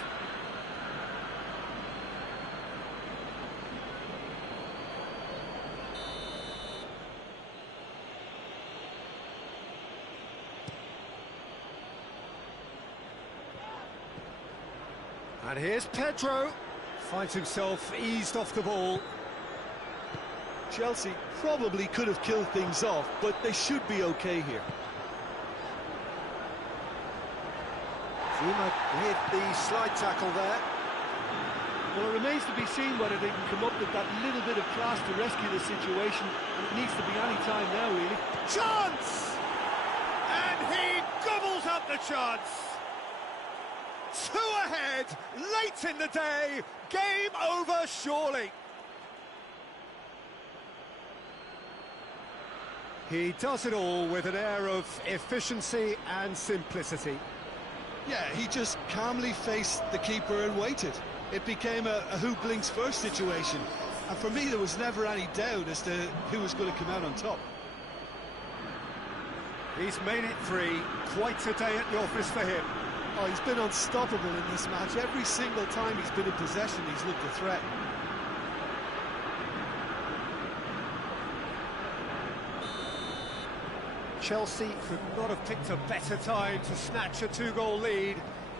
And here's Pedro. Finds himself eased off the ball. Chelsea probably could have killed things off, but they should be okay here. Zuma with the slide tackle there. Well, it remains to be seen whether they can come up with that little bit of class to rescue the situation, and it needs to be any time now, really. Chance! And he gobbles up the chance. 2 ahead, late in the day, game over surely. He does it all with an air of efficiency and simplicity. Yeah, he just calmly faced the keeper and waited. It became a who blinks first situation. And for me, there was never any doubt as to who was going to come out on top. He's made it 3. Quite a day at the office for him. Oh, he's been unstoppable in this match. Every single time he's been in possession, he's looked a threat. Chelsea Could not have picked a better time to snatch a 2-goal lead.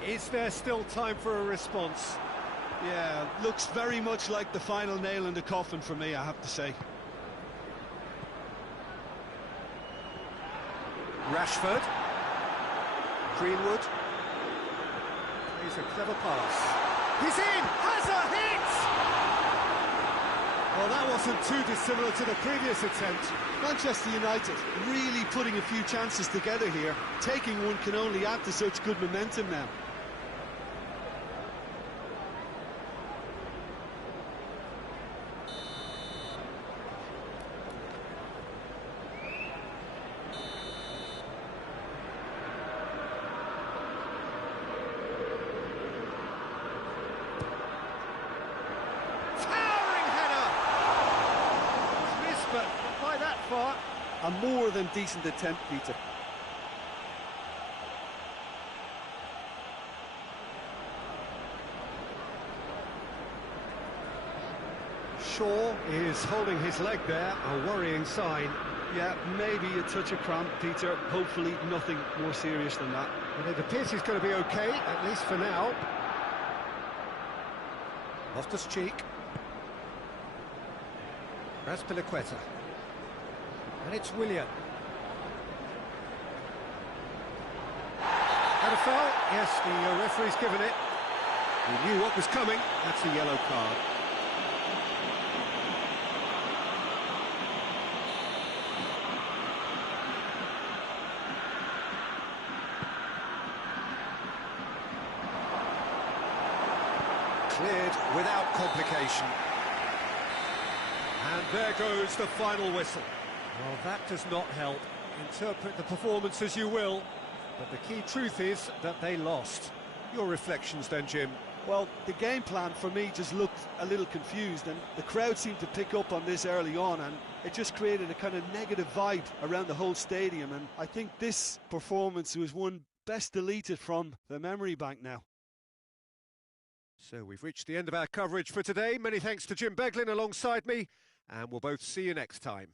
Is there still time for a response? Yeah, looks very much like the final nail in the coffin for me, I have to say. Rashford. Greenwood. He's a clever pass. He's in! Has a hit! Well, that wasn't too dissimilar to the previous attempt. Manchester United really putting a few chances together here. Taking one can only add to such good momentum now. A more than decent attempt, Peter. Shaw is holding his leg there, a worrying sign. Yeah, maybe a touch of cramp, Peter. Hopefully nothing more serious than that. And it appears he's going to be okay, at least for now. Loftus-Cheek. Azpilicueta. And it's Willian. And a foul? Yes, the referee's given it. He knew what was coming. That's a yellow card. Cleared without complication. And there goes the final whistle. Well, that does not help. Interpret the performance as you will, but the key truth is that they lost. Your reflections then, Jim? Well, the game plan for me just looked a little confused, and the crowd seemed to pick up on this early on, and it just created a kind of negative vibe around the whole stadium, and I think this performance was one best deleted from the memory bank now. So we've reached the end of our coverage for today. Many thanks to Jim Beglin alongside me, and we'll both see you next time.